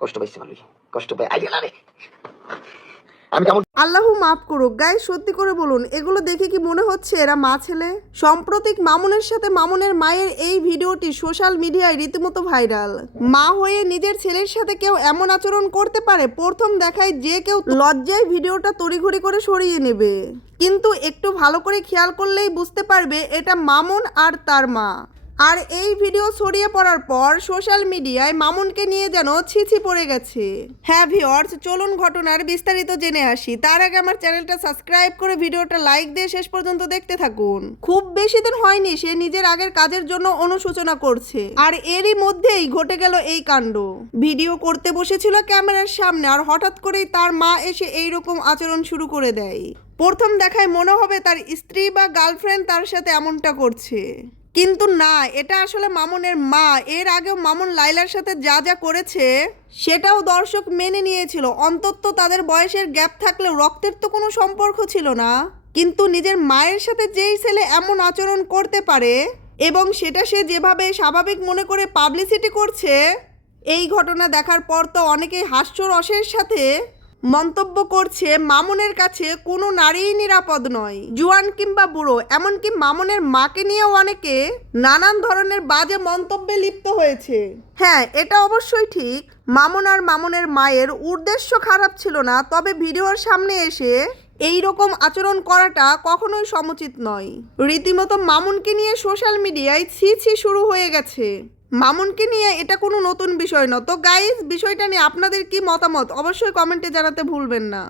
কষ্ট পাইছে ভালোই, কষ্ট পাই আইডিয়া না রে। আমি কেমন আল্লাহ মাফ করুক গাইস, সত্যি করে বলুন এগুলো দেখে কি মনে হচ্ছে এরা মা ছেলে? সাম্প্রতিক মামুনের সাথে মামুনের মায়ের এই ভিডিওটি সোশ্যাল মিডিয়ায় রীতিমতো ভাইরাল। মা হয়ে নিজের ছেলের সাথে কেউ এমন আচরণ করতে পারে, প্রথম দেখায় যে কেউ লজ্জায় ভিডিওটা তড়িঘড়ি করে সরিয়ে নেবে, কিন্তু একটু ভালো করে খেয়াল করলেই বুঝতে পারবে এটা মামুন আর তার মা। আর এই ভিডিও ছড়িয়ে পড়ার পর সোশ্যাল মিডিয়ায় মামুনকে নিয়ে যেন ছিছি পড়ে গেছে। হ্যাঁ ভিউয়ার্স, চলুন ঘটনার বিস্তারিত জেনে আসি। তার আগে আমার চ্যানেলটা সাবস্ক্রাইব করে ভিডিওটা লাইক দিয়ে শেষ পর্যন্ত দেখতে থাকুন। খুব বেশি দিন হয়নি সে নিজের আগের কাজের জন্য অনুশোচনা করছে, আর এরই মধ্যেই ঘটে গেল এই কাণ্ড। ভিডিও করতে বসেছিল ক্যামেরার সামনে, আর হঠাৎ করেই তার মা এসে এইরকম আচরণ শুরু করে দেয়। প্রথম দেখায় মনে হবে তার স্ত্রী বা গার্লফ্রেন্ড তার সাথে এমনটা করছে, কিন্তু না, এটা আসলে মামুনের মা। এর আগেও মামুন লাইলার সাথে যা যা করেছে সেটাও দর্শক মেনে নিয়েছিল। অন্তত তাদের বয়সের গ্যাপ থাকলেও রক্তের তো কোনো সম্পর্ক ছিল না, কিন্তু নিজের মায়ের সাথে যেই ছেলে এমন আচরণ করতে পারে এবং সেটা সে যেভাবে স্বাভাবিক মনে করে পাবলিসিটি করছে, এই ঘটনা দেখার পর তো অনেকেই হাস্যরসের সাথে মন্তব্য করছে মামুনের কাছে কোনো নারীই নিরাপদ নয়, জুয়ান কিংবা বুড়ো। এমনকি মামুনের মাকে নিয়েও অনেকে নানান ধরনের বাজে মন্তব্যে লিপ্ত হয়েছে। হ্যাঁ, এটা অবশ্যই ঠিক, মামুন আর মামুনের মায়ের উদ্দেশ্য খারাপ ছিল না, তবে ভিডিওর সামনে এসে এই রকম আচরণ করাটা কখনোই সমুচিত নয়। রীতিমতো মামুনকে নিয়ে সোশ্যাল মিডিয়ায় ছি ছি শুরু হয়ে গেছে। মামুনকে নিয়ে এটা কোনো নতুন বিষয় না। তো গাইস, বিষয়টা নিয়ে আপনাদের কি মতামত অবশ্যই কমেন্টে জানাতে ভুলবেন না।